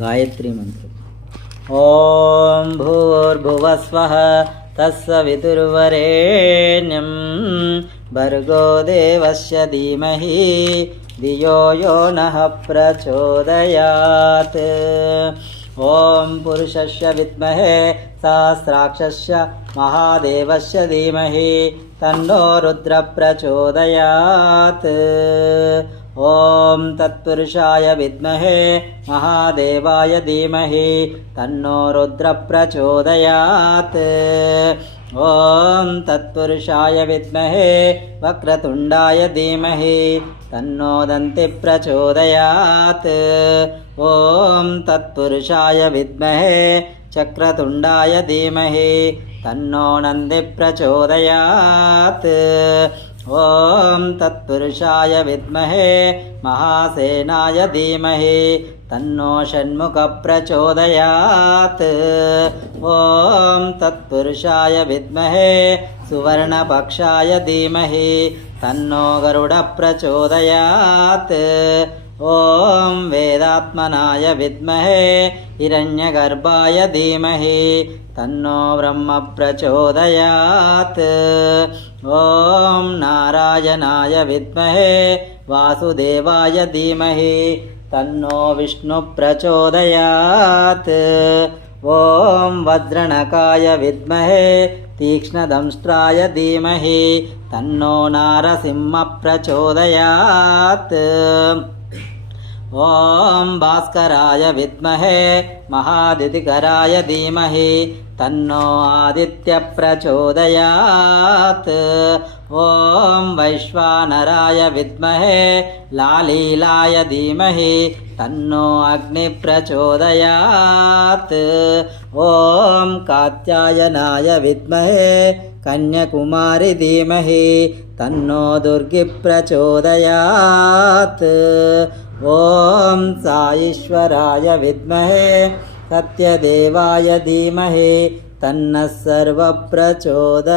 गायत्री मंत्र। ओम भूर्भुवस्वः तत्सवितुर्वरेण्यं भर्गो देवस्य धीमहि धियो यो नः प्रचोदयात्। ओम पुरुषस्य विद्महे सहस्राक्षस्य महादेवस्य धीमहि तन्नो रुद्र प्रचोदयात्। ओम तत्पुरुषाय विद्महे महादेवाय धीमहि तन्नो रुद्र प्रचोदयात्। ओम तत्पुरुषाय विद्महे वक्रतुंडाय धीमहि तन्नो दन्ति प्रचोदयात्। ओम तत्पुरुषाय विद्महे चक्रतुंडाय धीमहि तन्नो नन्दी प्रचोदयात्। ओम तत्पुरुषाय विद्महे महासेनाय धीमहि तन्नो षण्मुख प्रचोदयात्। ओम तत्पुरुषाय विद्महे सुवर्णपक्षाय धीमहि तन्नो गरुड प्रचोदयात्। ओम वेदात्मनाय विद्महे हिरण्यगर्भाय धीमहि तन्नो ब्रह्म प्रचोदयात्। ओम नारायणाय विद्महे वासुदेवाय धीमहि तन्नो विष्णु प्रचोदयात्। ओम वज्रणकाय विद्महे तीक्ष्णदंष्ट्राय धीमहि तन्नो नारसिंह प्रचोदयात्। ओम भास्कराय विद्महे महादितिकराय धीमहि तन्नो आदित्य प्रचोदयात्। ओम वैश्वानराय विद्महे लालीलाय धीमहि तन्नो अग्नि प्रचोदयात्। ओम कात्यायनाय विद्महे कन्याकुमारी धीमहि तन्नो दुर्गी प्रचोदयात्। ओम साईश्वराय विद्महे सत्यदेवाय धीमहि तन्नः सर्व प्रचोदयात्।